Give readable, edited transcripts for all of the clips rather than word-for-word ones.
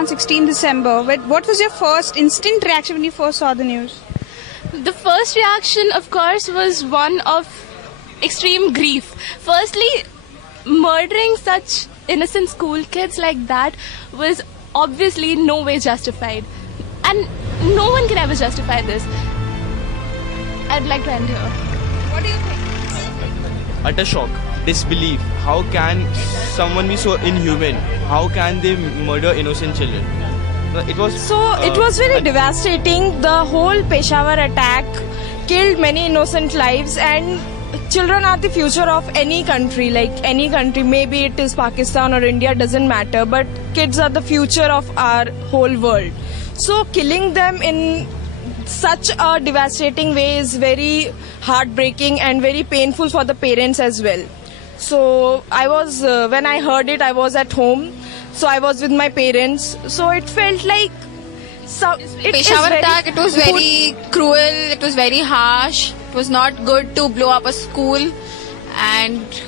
On 16 December, what was your first instant reaction when you first saw the news? The first reaction, of course, was one of extreme grief. Firstly, murdering such innocent school kids like that was obviously no way justified. And no one can ever justify this. I'd like to end here. What do you think? Utter shock, disbelief. How can someone be so inhuman? How can they murder innocent children? It was very devastating. The whole Peshawar attack killed many innocent lives, and children are the future of any country, like any country. Maybe it is Pakistan or India, doesn't matter, but kids are the future of our whole world. So killing them in such a devastating way is very heartbreaking and very painful for the parents as well. So I was, when I heard it, I was at home. So I was with my parents. So it felt like Peshawar attack. It was very cruel. It was very harsh. It was not good to blow up a school, and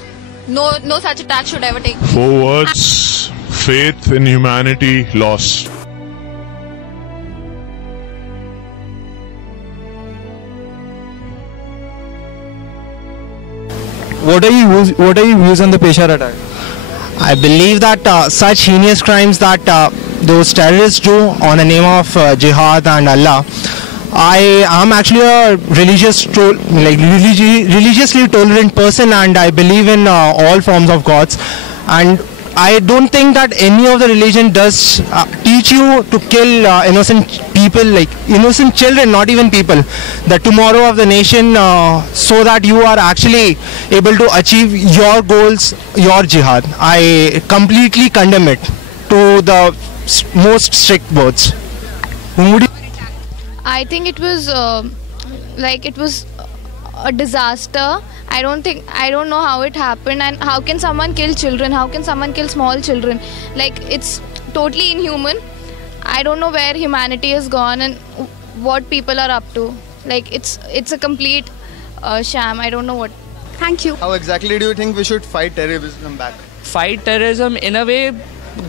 no such attack should ever take place. 4 words: faith in humanity lost. What are your views on the Peshawar attack? I believe that such heinous crimes that those terrorists do on the name of jihad and Allah. I am actually a religiously tolerant person, and I believe in all forms of gods. And I don't think that any of the religion does teach you to kill innocent people, like innocent children, not even people, the tomorrow of the nation, so that you are actually able to achieve your goals, your jihad. I completely condemn it to the most strict words. I think it was it was a disaster. I don't know how it happened, and how can someone kill children? How can someone kill small children? Like, it's totally inhuman. I don't know where humanity has gone and what people are up to. Like, it's a complete sham. I don't know what. Thank you. How exactly do you think we should fight terrorism back? Fight terrorism in a way.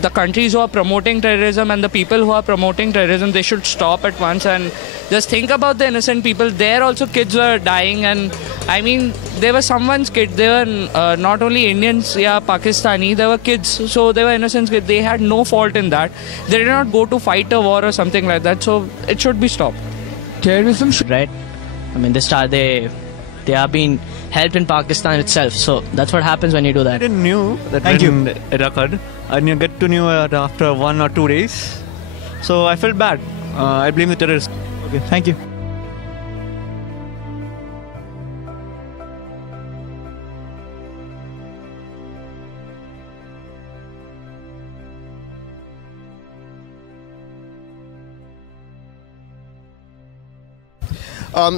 The countries who are promoting terrorism and the people who are promoting terrorism, they should stop at once and just think about the innocent people. There also kids were dying, and I mean, they were someone's kid. They were not only Indians, Pakistani, they were kids, so they were innocent kids. They had no fault in that. They did not go to fight a war or something like that, so it should be stopped. Terrorism should... Right? I mean, they are being helped in Pakistan itself, so that's what happens when you do that. I didn't knew that it occurred. I didn't get to know it after 1 or 2 days, so I felt bad. I blame the terrorists. Okay, thank you.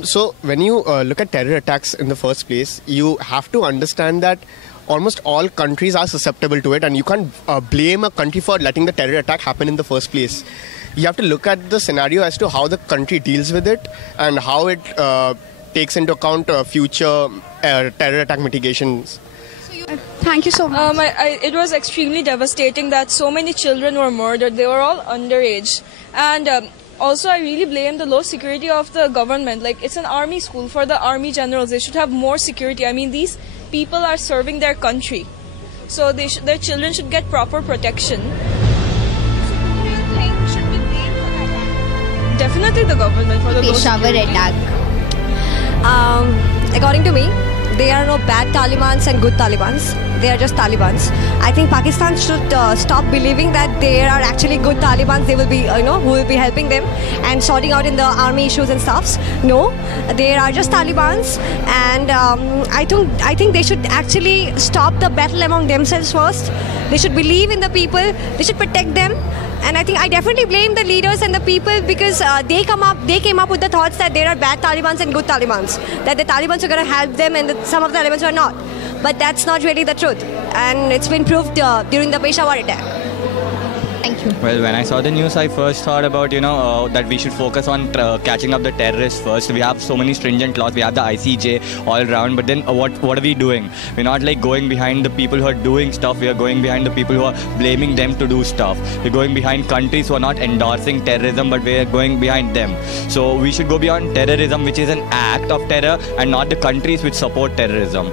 So when you look at terror attacks in the first place, you have to understand that almost all countries are susceptible to it, and you can't blame a country for letting the terror attack happen in the first place. You have to look at the scenario as to how the country deals with it and how it takes into account future terror attack mitigations. Thank you so much. It was extremely devastating that so many children were murdered. They were all underage, and also I really blame the low security of the government. Like, it's an army school for the army generals. They should have more security. I mean, these people are serving their country, so their children should get proper protection. So who do you think should be blamed for that attack? Definitely the government for the low Peshawar security. attack. According to me, there are no bad Talibans and good Talibans. They are just Talibans. I think Pakistan should stop believing that there are actually good Talibans. They will be, who will be helping them and sorting out in the army issues and stuffs. No, they are just Talibans, and I think they should actually stop the battle among themselves first. They should believe in the people. They should protect them. And I definitely blame the leaders and the people, because they came up with the thoughts that there are bad Talibans and good Talibans, that the Talibans are going to help them and some of the Talibans are not. But that's not really the truth, and it's been proved during the Peshawar attack. Thank you. Well, when I saw the news, I first thought about, that we should focus on catching up the terrorists first. We have so many stringent laws. We have the ICJ all around. But then what are we doing? We're not like going behind the people who are doing stuff. We are going behind the people who are blaming them to do stuff. We're going behind countries who are not endorsing terrorism, but we're going behind them. So we should go beyond terrorism, which is an act of terror, and not the countries which support terrorism.